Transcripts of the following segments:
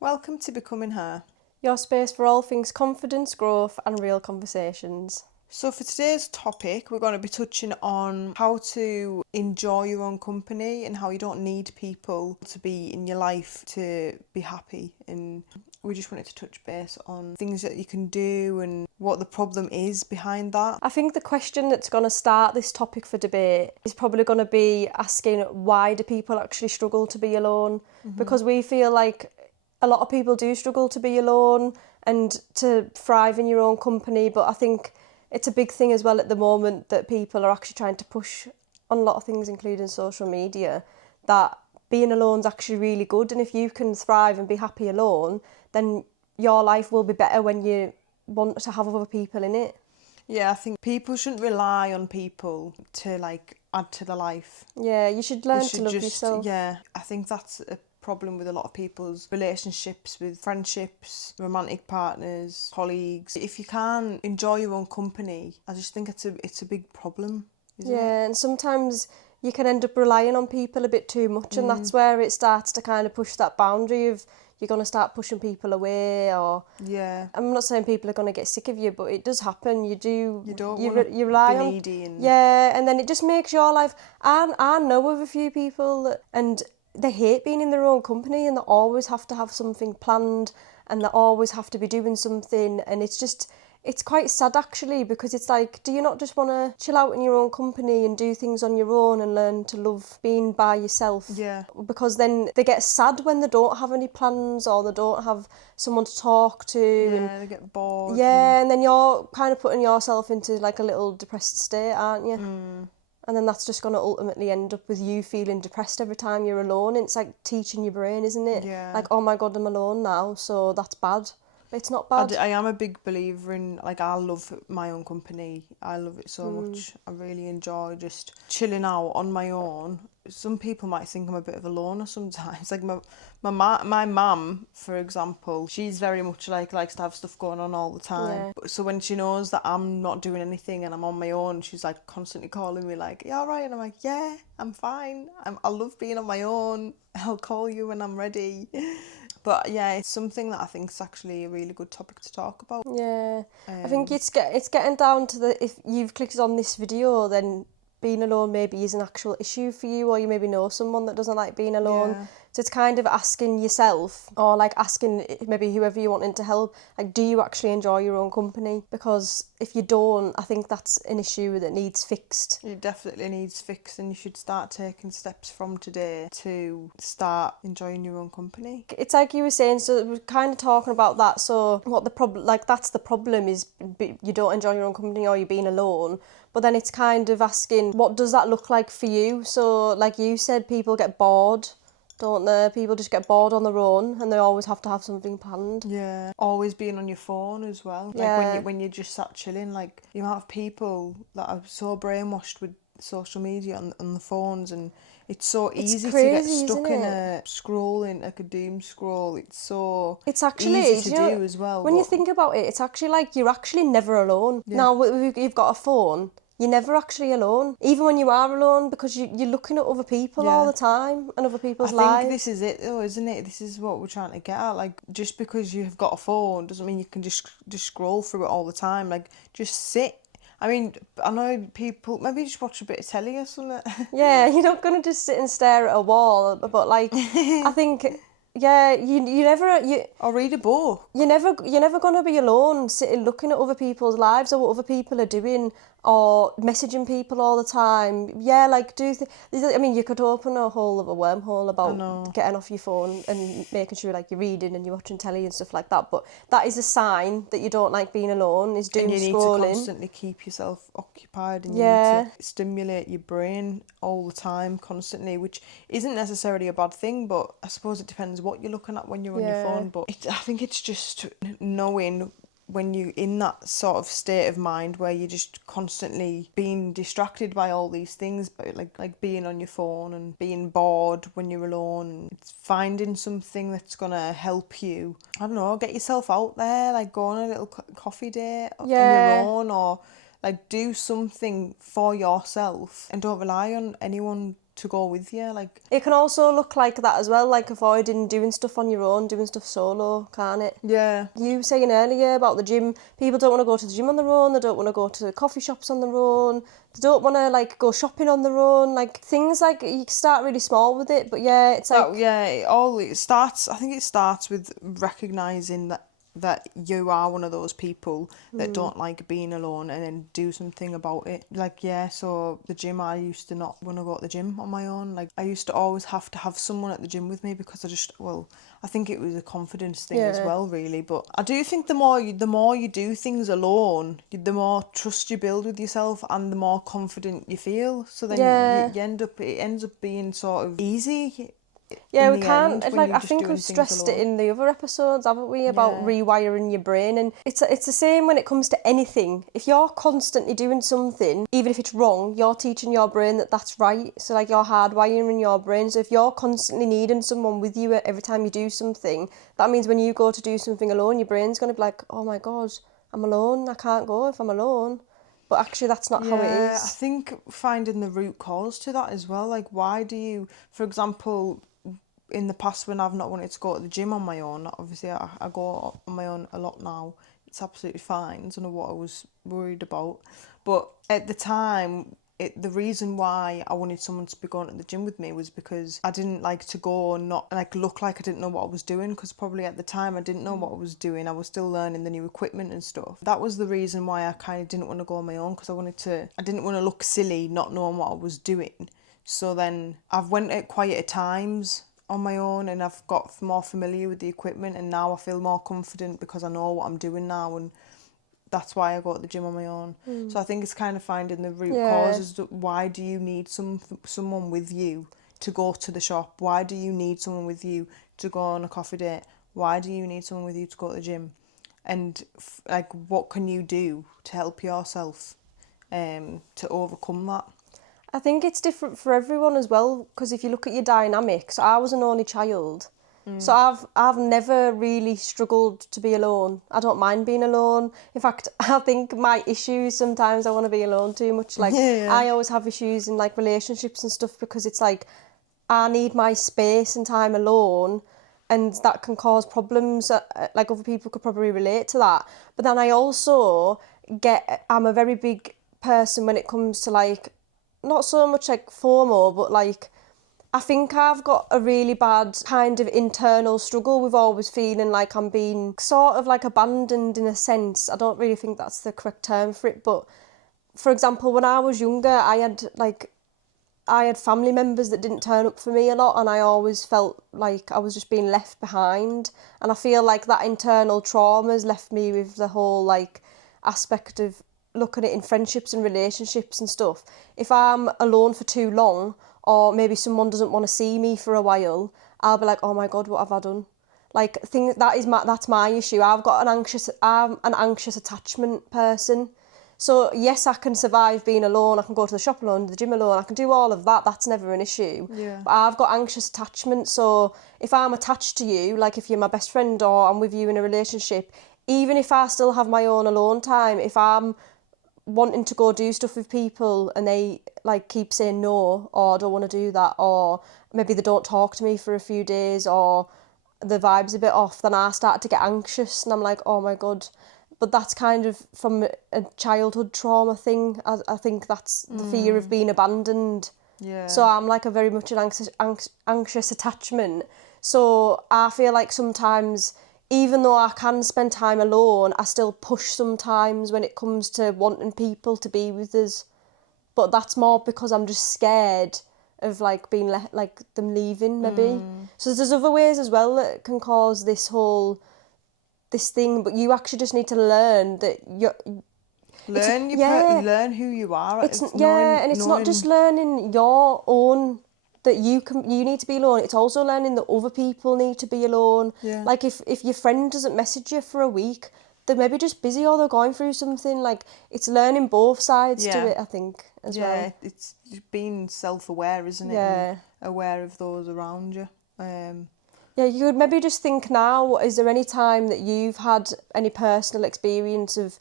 Welcome to Becoming Her. Your space for all things confidence, growth and real conversations. So for today's topic, we're going to be touching on how to enjoy your own company and how you don't need people to be in your life to be happy. And we just wanted to touch base on things that you can do and what the problem is behind that. I think the question that's going to start this topic for debate is probably going to be asking, why do people actually struggle to be alone? Because we feel like a lot of people do struggle to be alone and to thrive in your own company, but I think it's a big thing as well at the moment that people are actually trying to push on a lot of things, including social media, that being alone is actually really good, and if you can thrive and be happy alone, then your life will be better when you want to have other people in it. Yeah, I think people shouldn't rely on people to add to their life. Yeah, you should learn to love yourself. Yeah, I think that's a problem with a lot of people's relationships, with friendships, romantic partners, colleagues. If you can't enjoy your own company, I just think it's a big problem, isn't it? Yeah, and sometimes you can end up relying on people a bit too much, and that's where it starts to kind of push that boundary of you're going to start pushing people away, or Yeah. I'm not saying people are going to get sick of you, but it does happen. You don't wanna you rely be on needy and yeah, and then it just makes your life. I know of a few people and they hate being in their own company, and they always have to have something planned, and they always have to be doing something, and it's quite sad actually, because it's like, do you not just want to chill out in your own company and do things on your own and learn to love being by yourself? Yeah. Because then they get sad when they don't have any plans or they don't have someone to talk to. Yeah, they get bored. Yeah, and then you're kind of putting yourself into like a little depressed state, aren't you? And then that's just going to ultimately end up with you feeling depressed every time you're alone. And it's like teaching your brain, isn't it? Yeah. Like, oh my God, I'm alone now, so that's bad. But it's not bad. I am a big believer in, I love my own company. I love it so much. I really enjoy just chilling out on my own. Some people might think I'm a bit of a loner sometimes. Like my mum, for example, she's very much likes to have stuff going on all the time. Yeah. So when she knows that I'm not doing anything and I'm on my own, she's like constantly calling me like, "You all right?" And I'm like, "Yeah, I'm fine. I love being on my own. I'll call you when I'm ready." But yeah, it's something that I think is actually a really good topic to talk about. Yeah, I think it's getting down to if you've clicked on this video, then being alone maybe is an actual issue for you, or you maybe know someone that doesn't like being alone. Yeah. So it's kind of asking yourself, or like asking maybe whoever you're wanting to help, like, do you actually enjoy your own company? Because if you don't, I think that's an issue that needs fixed. It definitely needs fixed, and you should start taking steps from today to start enjoying your own company. It's like you were saying, so we're kind of talking about that. So what the problem, like that's the problem, is you don't enjoy your own company or you're being alone. But then it's kind of asking, what does that look like for you? So like you said, people get bored, don't they? People just get bored on their own, and they always have to have something planned. Yeah, always being on your phone as well. Yeah. Like when you're just sat chilling, like the amount of people that are so brainwashed with social media and the phones, and it's so easy crazy, to get stuck isn't in it? a scrolling, like a doom scroll. It's so Actually easy to do as well. When you think about it, it's actually like you're actually never alone. Yeah. Now you've got a phone, you're never actually alone, even when you are alone, because you're looking at other people all the time and other people's lives. I think this is it though, isn't it? This is what we're trying to get at. Like, just because you've got a phone doesn't mean you can just scroll through it all the time. Like, just sit. I mean, I know people, maybe just watch a bit of telly or something. Yeah, you're not going to just sit and stare at a wall, but like, I think, yeah, you never... Or read a book. You're never going to be alone sitting looking at other people's lives or what other people are doing, or messaging people all the time. Yeah, like I mean, you could open a whole of a wormhole about getting off your phone and making sure like you're reading and you're watching telly and stuff like that. But that is a sign that you don't like being alone, is doom scrolling. And you need to constantly keep yourself occupied, and you need to stimulate your brain all the time, constantly, which isn't necessarily a bad thing, but I suppose it depends what you're looking at when you're on your phone. But I think it's just knowing when you're in that sort of state of mind where you're just constantly being distracted by all these things, but like being on your phone and being bored when you're alone. It's finding something that's gonna help you. I don't know, get yourself out there, like go on a little coffee date on your own, or like do something for yourself, and don't rely on anyone to go with you. Like, it can also look like that as well, like avoiding doing stuff on your own, doing stuff solo, can't it? yeah. You were saying earlier about the gym, people don't want to go to the gym on their own, they don't want to go to coffee shops on their own, they don't want to like go shopping on their own, like things like you can start really small with it, but yeah, it's like it starts. I think it starts with recognizing that you are one of those people that don't like being alone, and then do something about it. Like, yeah, so the gym, I used to not want to go to the gym on my own. Like, I used to always have to have someone at the gym with me because I think it was a confidence thing as well, really. But I do think the more you do things alone, the more trust you build with yourself and the more confident you feel. So then it ends up being sort of easy. Yeah, we can't, like, I think we've stressed it in the other episodes, haven't we, about rewiring your brain, and it's the same when it comes to anything. If you're constantly doing something, even if it's wrong, you're teaching your brain that that's right, so like you're hardwiring your brain. So if you're constantly needing someone with you every time you do something, that means when you go to do something alone, your brain's going to be like, oh my God, I'm alone, I can't go if I'm alone. But actually that's not how it is. I think finding the root cause to that as well, like why do you, for example, in the past when I've not wanted to go to the gym on my own, obviously I go on my own a lot now, it's absolutely fine, I don't know what I was worried about, but at the time the reason why I wanted someone to be going to the gym with me was because I didn't like to go and not like look like I didn't know what I was doing, because probably at the time I didn't know what I was doing, I was still learning the new equipment and stuff. That was the reason why I kind of didn't want to go on my own, because I didn't want to look silly not knowing what I was doing. So then I've went at quieter times on my own and I've got more familiar with the equipment, and now I feel more confident because I know what I'm doing now, and that's why I go to the gym on my own. So I think it's kind of finding the root causes. Why do you need someone with you to go to the shop? Why do you need someone with you to go on a coffee date? Why do you need someone with you to go to the gym? And like, what can you do to help yourself to overcome that? I think it's different for everyone as well, because if you look at your dynamics, I was an only child, so I've never really struggled to be alone. I don't mind being alone. In fact, I think my issues sometimes I want to be alone too much. Like I always have issues in like relationships and stuff, because it's like I need my space and time alone, and that can cause problems. Like other people could probably relate to that. But then I also I'm a very big person when it comes to like, not so much like FOMO, but like I think I've got a really bad kind of internal struggle with always feeling like I'm being sort of like abandoned in a sense. I don't really think that's the correct term for it, but for example, when I was younger, I had family members that didn't turn up for me a lot, and I always felt like I was just being left behind, and I feel like that internal trauma has left me with the whole like aspect of looking at it in friendships and relationships and stuff. If I'm alone for too long, or maybe someone doesn't want to see me for a while, I'll be like, oh my God, what have I done? Like, that's my issue. I'm an anxious attachment person. So yes, I can survive being alone, I can go to the shop alone, the gym alone, I can do all of that, that's never an issue. Yeah. But I've got anxious attachment, so if I'm attached to you, like if you're my best friend or I'm with you in a relationship, even if I still have my own alone time, if I'm wanting to go do stuff with people and they like keep saying no, or don't want to do that, or maybe they don't talk to me for a few days, or the vibe's a bit off, then I start to get anxious and I'm like, oh my God. But that's kind of from a childhood trauma thing. I think that's the fear of being abandoned. Yeah. So I'm like a very much an anxious attachment. So I feel like sometimes, even though I can spend time alone, I still push sometimes when it comes to wanting people to be with us. But that's more because I'm just scared of like being like them leaving maybe. So there's other ways as well that can cause this thing, but you actually just need to learn that learn who you are. It's not just learning your own, that you need to be alone. It's also learning that other people need to be alone. Yeah. Like if your friend doesn't message you for a week, they're maybe just busy or they're going through something. Like it's learning both sides to it, I think, as well. Yeah, it's being self-aware, isn't it? Yeah. And aware of those around you. Yeah, you could maybe just think now, is there any time that you've had any personal experience of,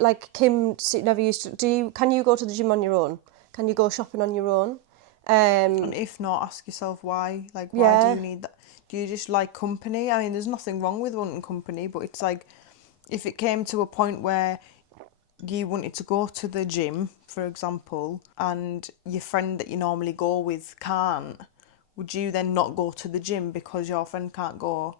like Kim never used to, can you go to the gym on your own? Can you go shopping on your own? And if not, ask yourself why. Like, why do you need that? Do you just like company? I mean, there's nothing wrong with wanting company, but it's like, if it came to a point where you wanted to go to the gym, for example, and your friend that you normally go with can't, would you then not go to the gym because your friend can't go?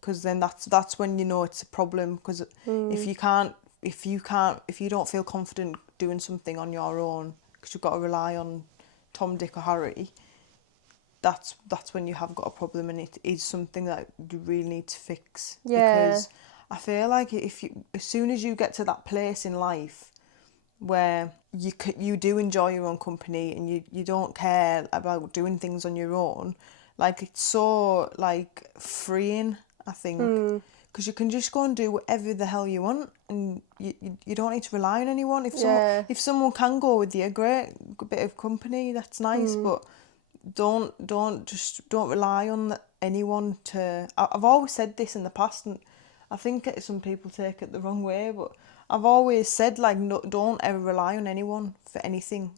Because then that's when you know it's a problem. Because if you don't feel confident doing something on your own, because you've got to rely on Tom, Dick, or Harry, that's when you have got a problem, and it is something that you really need to fix. Because I feel like as soon as you get to that place in life where you do enjoy your own company and you don't care about doing things on your own, like, it's so like freeing, I think, because you can just go and do whatever the hell you want, and you don't need to rely on anyone. If someone can go with you, great, a bit of company, that's nice, but don't rely on anyone to. I've always said this in the past, and I think some people take it the wrong way, but I've always said, like, no, don't ever rely on anyone for anything.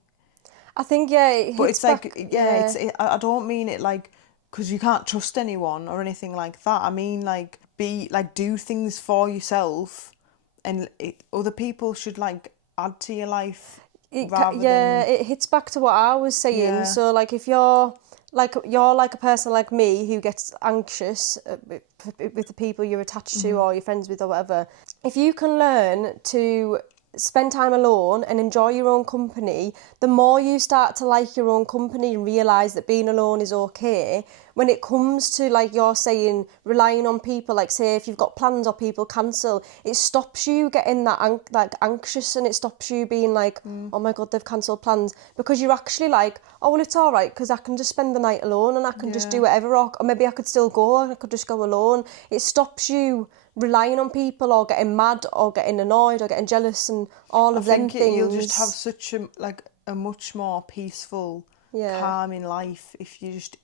I think, it But hits it's like, back, I don't mean it like because you can't trust anyone or anything like that. I mean, like, do things for yourself, and other people should like add to your life rather than. It hits back to what I was saying. Yeah. So, like, if you're like a person like me who gets anxious with the people you're attached to or you're friends with or whatever, if you can learn to spend time alone and enjoy your own company, the more you start to like your own company and realise that being alone is okay, when it comes to, like you're saying, relying on people, like say if you've got plans or people cancel, it stops you getting that anxious, and it stops you being like, oh my god, they've cancelled plans, because you're actually like, oh well, it's all right because I can just spend the night alone and I can just do whatever, or maybe I could still go and I could just go alone. It stops you relying on people or getting mad or getting annoyed or getting jealous and all of them things. You'll just have such a much more peaceful, calming life if you just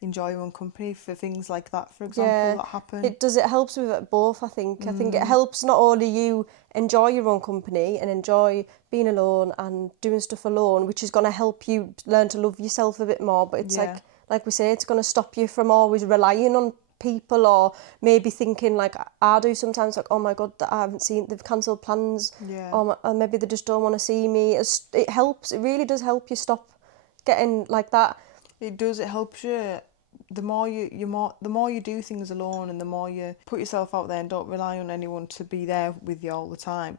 enjoy your own company for things like that, for example, that happen. It helps with it both, I think. I think it helps not only you enjoy your own company and enjoy being alone and doing stuff alone, which is going to help you learn to love yourself a bit more, but it's like we say, it's going to stop you from always relying on people, or maybe thinking, like I do sometimes, like, oh my god, I haven't seen, they've cancelled plans, or maybe they just don't want to see me. It helps, it really does help you stop getting like that. It does, it helps you. The more you do things alone, and the more you put yourself out there and don't rely on anyone to be there with you all the time,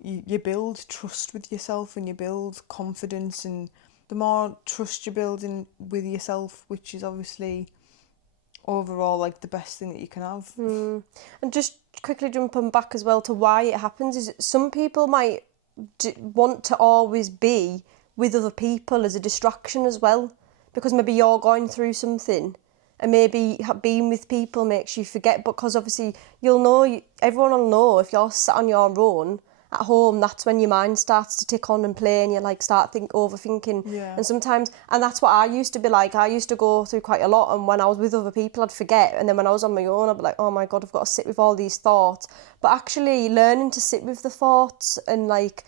you build trust with yourself and you build confidence, and the more trust you're building with yourself, which is obviously overall like the best thing that you can have. And just quickly jumping back as well to why it happens, is some people might want to always be with other people as a distraction as well, because maybe you're going through something and maybe being with people makes you forget, because obviously everyone will know if you're sat on your own at home, that's when your mind starts to tick on and play, and you like start overthinking. And sometimes, and that's what I used to be like. I used to go through quite a lot, and when I was with other people I'd forget, and then when I was on my own I'd be like, oh my god, I've got to sit with all these thoughts. But actually learning to sit with the thoughts and like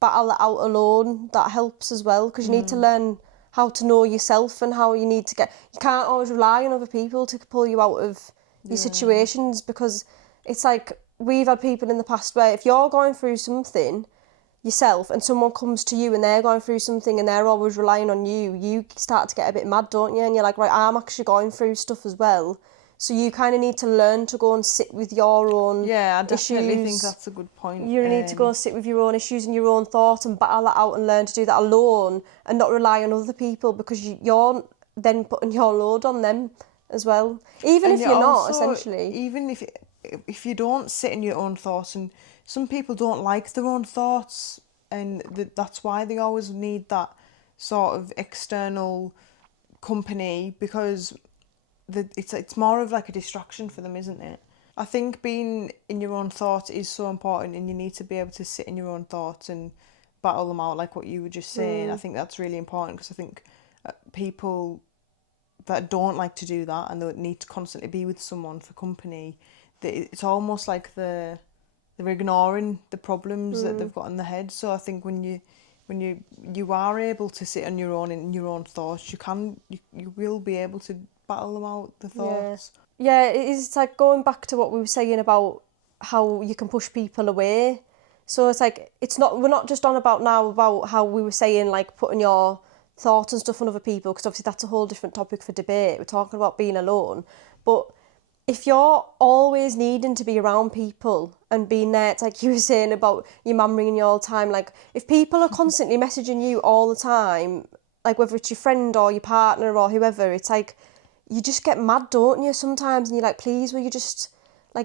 battle it out alone, that helps as well, because you need to learn how to know yourself and how you need to you can't always rely on other people to pull you out of your situations, because it's like, we've had people in the past where if you're going through something yourself and someone comes to you and they're going through something and they're always relying on you, you start to get a bit mad, don't you? And you're like, right, I'm actually going through stuff as well. So you kind of need to learn to go and sit with your own issues. Yeah, I definitely think that's a good point. You need to go and sit with your own issues and your own thoughts and battle that out and learn to do that alone and not rely on other people, because you're then putting your load on them as well. Even if you're not, essentially. Even if you don't sit in your own thoughts, and some people don't like their own thoughts, and that's why they always need that sort of external company, because it's more of like a distraction for them, isn't it? I think being in your own thoughts is so important, and you need to be able to sit in your own thoughts and battle them out, like what you were just saying. I think that's really important, because I think people that don't like to do that and that need to constantly be with someone for company, it's almost like they're ignoring the problems that they've got in their head. So I think when when you are able to sit on your own in your own thoughts, you will be able to battle them out, the thoughts. Yeah, it is. It's like going back to what we were saying about how you can push people away. So it's like, we're not just on about now about how we were saying, like, putting your thoughts and stuff on other people, because obviously that's a whole different topic for debate. We're talking about being alone. But if you're always needing to be around people and being there, it's like you were saying about your mum ringing you all the time. Like, if people are constantly messaging you all the time, like whether it's your friend or your partner or whoever, it's like you just get mad, don't you, sometimes? And you're like, please, will you just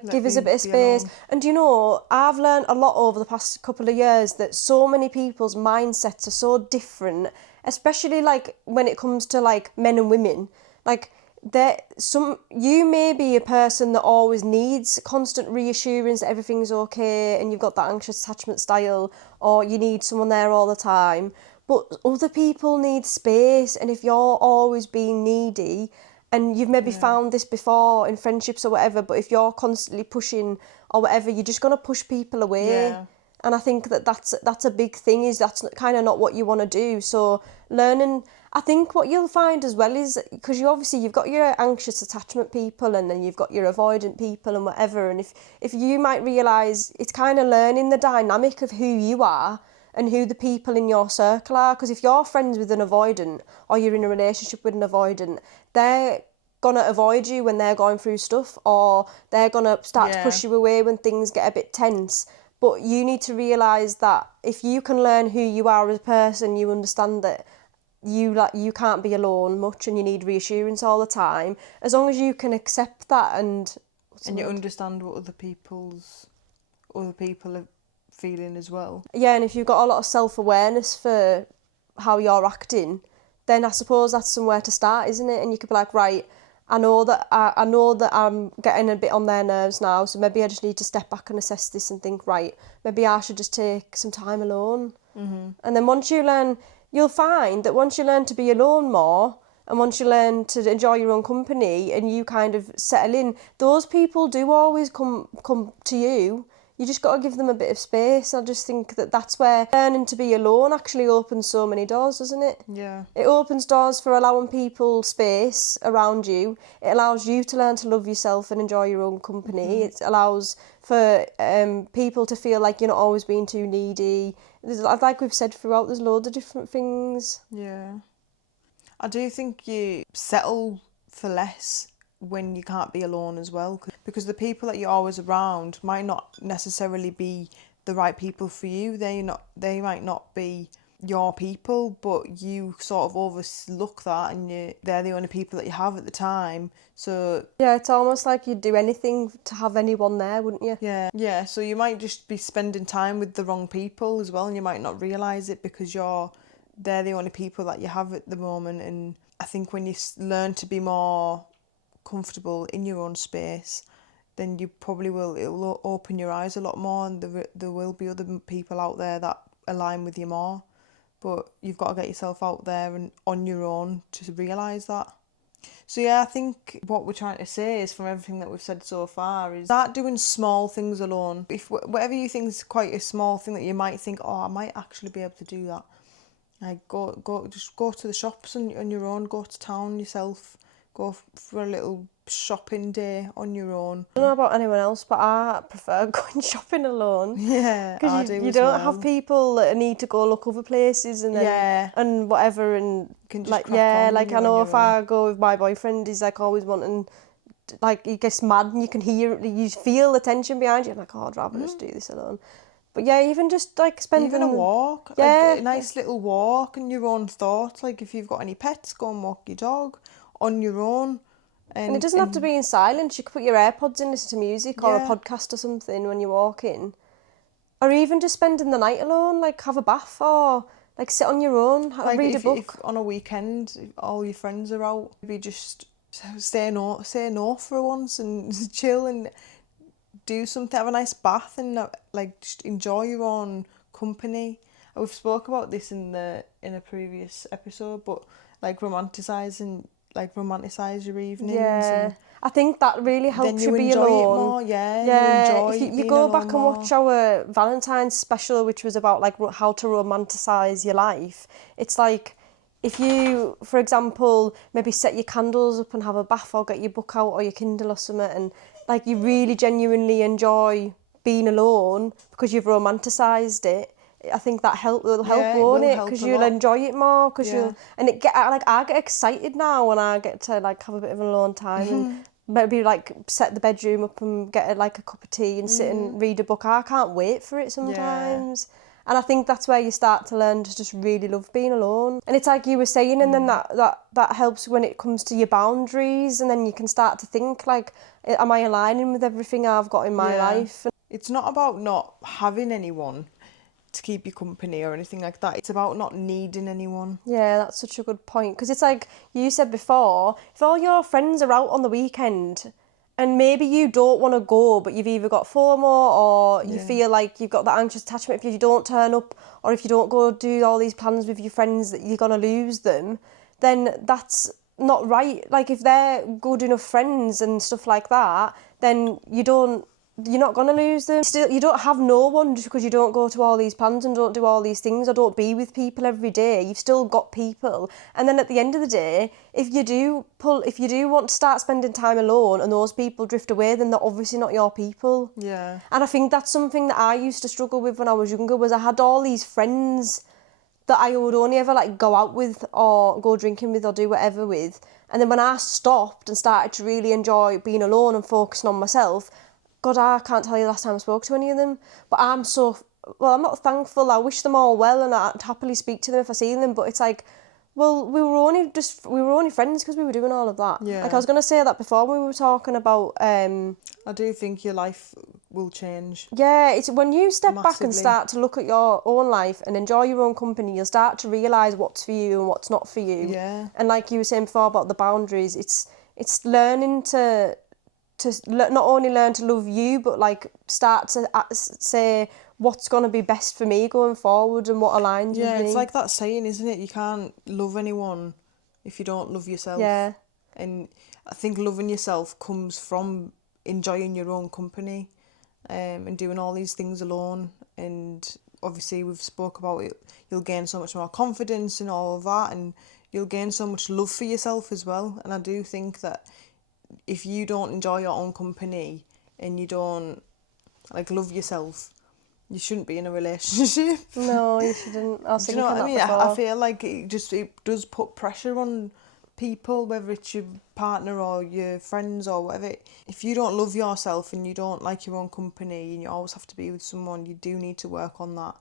give us a bit of space? Alone. And you know, I've learned a lot over the past couple of years that so many people's mindsets are so different, especially like when it comes to like men and women. Like, you may be a person that always needs constant reassurance that everything's okay and you've got that anxious attachment style, or you need someone there all the time. But other people need space, and if you're always being needy, and you've maybe found this before in friendships or whatever, but if you're constantly pushing or whatever, you're just going to push people away. Yeah. And I think that's a big thing, is that's kind of not what you want to do. So learning, I think what you'll find as well is, because you've got your anxious attachment people, and then you've got your avoidant people and whatever, and if you might realise, it's kind of learning the dynamic of who you are and who the people in your circle are. Because if you're friends with an avoidant, or you're in a relationship with an avoidant, they're going to avoid you when they're going through stuff, or they're going to start to push you away when things get a bit tense. But you need to realise that if you can learn who you are as a person, you understand that you can't be alone much and you need reassurance all the time. As long as you can accept that and you understand what other people are feeling as well. Yeah, and if you've got a lot of self-awareness for how you're acting, then I suppose that's somewhere to start, isn't it? And you could be like, right, I know that I'm getting a bit on their nerves now, so maybe I just need to step back and assess this and think, right, maybe I should just take some time alone. Mm-hmm. And then you'll find that once you learn to be alone more, and once you learn to enjoy your own company and you kind of settle in, those people do always come to you. You just got to give them a bit of space. I just think that's where learning to be alone actually opens so many doors, doesn't it? Yeah. It opens doors for allowing people space around you. It allows you to learn to love yourself and enjoy your own company. Mm-hmm. It allows for people to feel like you're not always being too needy. Like we've said throughout, there's loads of different things. Yeah. I do think you settle for less when you can't be alone as well, because the people that you're always around might not necessarily be the right people for you. They might not be your people, but you sort of overlook that, and they're the only people that you have at the time. So yeah, it's almost like you'd do anything to have anyone there, wouldn't you? Yeah. So you might just be spending time with the wrong people as well, and you might not realise it because they're the only people that you have at the moment. And I think when you learn to be more comfortable in your own space, then you probably it'll open your eyes a lot more, and there will be other people out there that align with you more. But you've got to get yourself out there and on your own to realise that. So yeah, I think what we're trying to say is, from everything that we've said so far, is start doing small things alone. If whatever you think is quite a small thing that you might think, oh, I might actually be able to do that, like just go to the shops on your own, go to town yourself, go for a little shopping day on your own. I don't know about anyone else, but I prefer going shopping alone. Yeah, because you don't have people that need to go look other places and then and whatever, and you can just like like I know if I go with my boyfriend, he's like always wanting, like he gets mad and you feel the tension behind you. I'm like, oh, I'd rather just do this alone. But yeah, even just like spending even a walk, like a nice little walk in your own thoughts. Like if you've got any pets, go and walk your dog on your own. And it doesn't have to be in silence. You could put your AirPods in, listen to music or a podcast or something when you're walking. Or even just spending the night alone, like have a bath or like sit on your own, read a book. If on a weekend, if all your friends are out, maybe just say no for once and chill and do something, have a nice bath and like just enjoy your own company. We've spoke about this in a previous episode, but like romanticising like romanticize your evenings. Yeah. And I think that really helps then you be enjoy alone. it more. Yeah, Yeah, you enjoy if you being go alone back and more. watch our Valentine's special, which was about like how to romanticize your life, it's like if you, for example, maybe set your candles up and have a bath or get your book out or your Kindle or something, and like you really genuinely enjoy being alone because you've romanticized it. I think that will help, Yeah, it won't will it? help Because a you'll lot. enjoy it more. Because Yeah. I get excited now when I get to like have a bit of an alone time and maybe like set the bedroom up and get like a cup of tea and sit and read a book. I can't wait for it sometimes. And I think that's where you start to learn to just really love being alone. And it's like you were saying, and then that helps when it comes to your boundaries, and then you can start to think like, am I aligning with everything I've got in my life? It's not about not having anyone to keep you company or anything like that. It's about not needing anyone. Yeah, that's such a good point. Because it's like you said before, if all your friends are out on the weekend and maybe you don't want to go, but you've either got FOMO or you feel like you've got that anxious attachment if you don't turn up, or if you don't go do all these plans with your friends that you're going to lose them, then that's not right. Like if they're good enough friends and stuff like that, then you're not going to lose them. You don't have no one just because you don't go to all these plans and don't do all these things or don't be with people every day. You've still got people. And then at the end of the day, if you do want to start spending time alone and those people drift away, then they're obviously not your people. Yeah. And I think that's something that I used to struggle with when I was younger, was I had all these friends that I would only ever like go out with or go drinking with or do whatever with. And then when I stopped and started to really enjoy being alone and focusing on myself, God, I can't tell you the last time I spoke to any of them. But I'm not thankful. I wish them all well and I'd happily speak to them if I see them. But it's like, well, we were only friends because we were doing all of that. Yeah. Like I was going to say that before when we were talking about... I do think your life will change. Yeah, it's when you step back and Massively. start to look at your own life and enjoy your own company, you'll start to realise what's for you and what's not for you. Yeah. And like you were saying before about the boundaries, it's learning to not only learn to love you, but like start to say what's going to be best for me going forward and what aligns with me. Yeah, it's like that saying, isn't it? You can't love anyone if you don't love yourself. Yeah. And I think loving yourself comes from enjoying your own company, and doing all these things alone. And obviously we've spoke about it, you'll gain so much more confidence and all of that, and you'll gain so much love for yourself as well. And I do think that if you don't enjoy your own company and you don't like love yourself, you shouldn't be in a relationship. No, you shouldn't. I was Do you know what I mean? before. I feel like it does put pressure on people, whether it's your partner or your friends or whatever. If you don't love yourself and you don't like your own company and you always have to be with someone, you do need to work on that.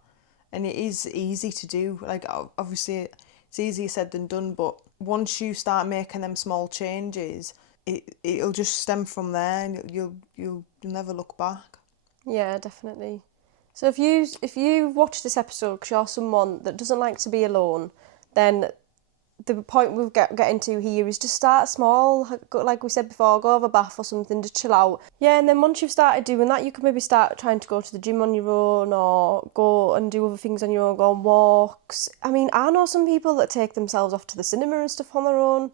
And it is easy to do. Like obviously it's easier said than done, but once you start making them small changes, it'll just stem from there, and you'll never look back. Yeah, definitely. So if you watch this episode because you're someone that doesn't like to be alone, then the point we're getting to here is to start small. Like we said before, go have a bath or something to chill out. Yeah, and then once you've started doing that, you can maybe start trying to go to the gym on your own or go and do other things on your own, go on walks. I mean, I know some people that take themselves off to the cinema and stuff on their own.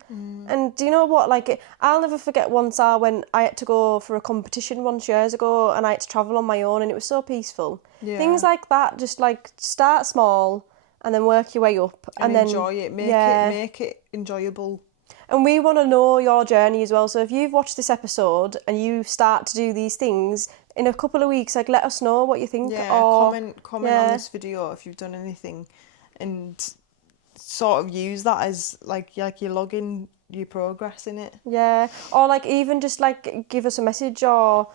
And do you know what? Like, I'll never forget once I had to go for a competition once years ago and I had to travel on my own and it was so peaceful. Yeah. Things like that, just like start small and then work your way up. And then enjoy it. Make it enjoyable. And we want to know your journey as well. So if you've watched this episode and you start to do these things, in a couple of weeks, like let us know what you think. Yeah, or, comment on this video if you've done anything, and sort of use that as like you're logging your progress in it. Yeah, or like even just like give us a message or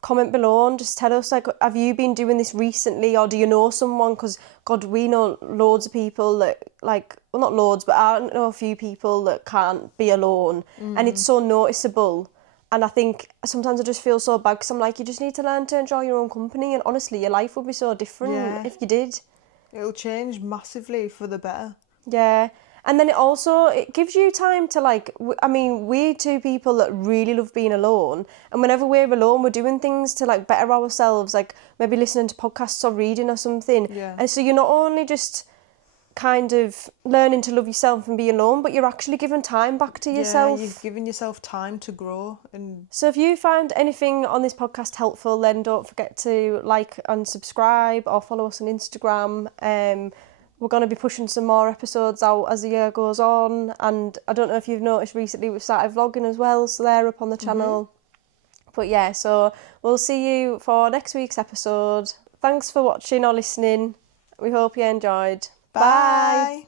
comment below and just tell us like, have you been doing this recently, or do you know someone? Because God, we know loads of people that like, well not loads, but I know a few people that can't be alone, and it's so noticeable. And I think sometimes I just feel so bad because I'm like, you just need to learn to enjoy your own company, and honestly your life would be so different if you did. It'll change massively for the better. Yeah. And then it gives you time to like, we're two people that really love being alone. And whenever we're alone, we're doing things to like better ourselves, like maybe listening to podcasts or reading or something. Yeah. And so you're not only just kind of learning to love yourself and be alone, but you're actually giving time back to yourself. Yeah, you've given yourself time to grow. So if you found anything on this podcast helpful, then don't forget to like and subscribe or follow us on Instagram. We're going to be pushing some more episodes out as the year goes on, and I don't know if you've noticed recently we've started vlogging as well, so they're up on the channel. But yeah, so we'll see you for next week's episode. Thanks for watching or listening. We hope you enjoyed. Bye.